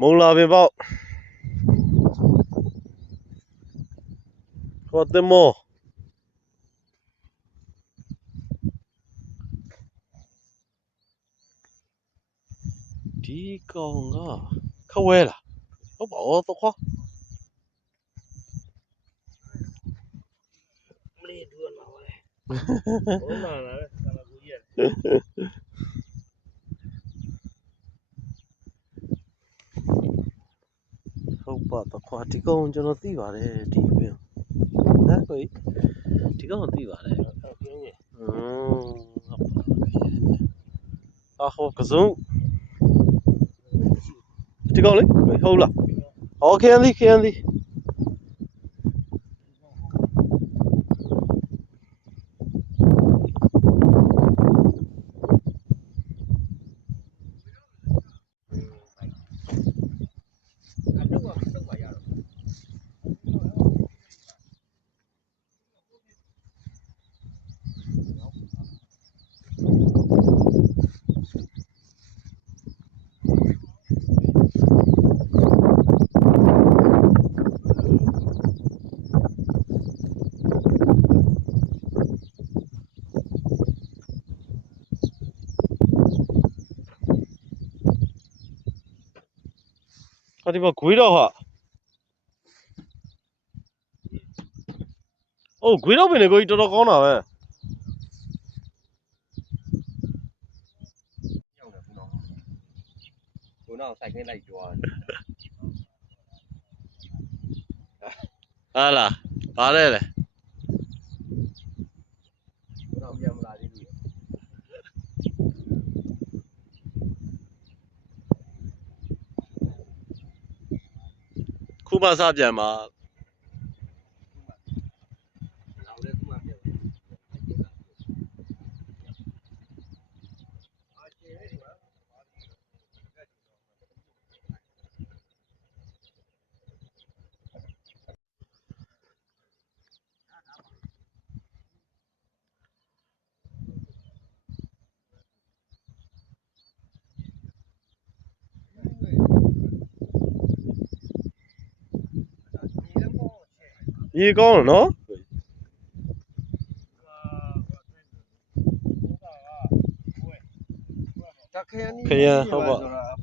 မုံလာပင်ပေါက်ဟောသမောဒီကောင်ကခဝဲလားဟုတ်ပါတော့ခွာမလေးဒူလာပါလေဘုံလာလာဆာလာကူကြီးဟုတ်ပါတော့ခွာဒီကောင်ကျွန်တော်သိပါတယ်ဒီပင်ဟမ်ကိုဒီကောင်သိပါတယ်ပြင်းကြီးအာဟောကစုံဒီကောင်လေဟုတ်လားဟောခရမ်းသည်ဒီမှာဂွေးတော့ဟာအိုးဂွေးတော့ပင်လေကိုကြီးတော်တော်ကောင်းတာပဲကိုနောက်ဆိုင်ခင်းလိုက်ကြွားဟာလားဗါလဲလေကိုနောက်ပြန်မလာသေးဘူးခုမှစပြန်မှာနောက်လည်းခုမှပြန်ရေကောင်းတယ်နော်ခရမ်းဟုတ်ပါ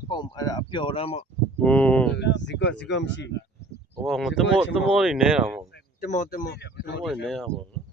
ပုံအဲ့အပျော်တမ်းပေါ့ဇီကမရှိဟိုကသမောတွေနဲတာမဟုတ်တမောတွေနဲတာမဟုတ်နော်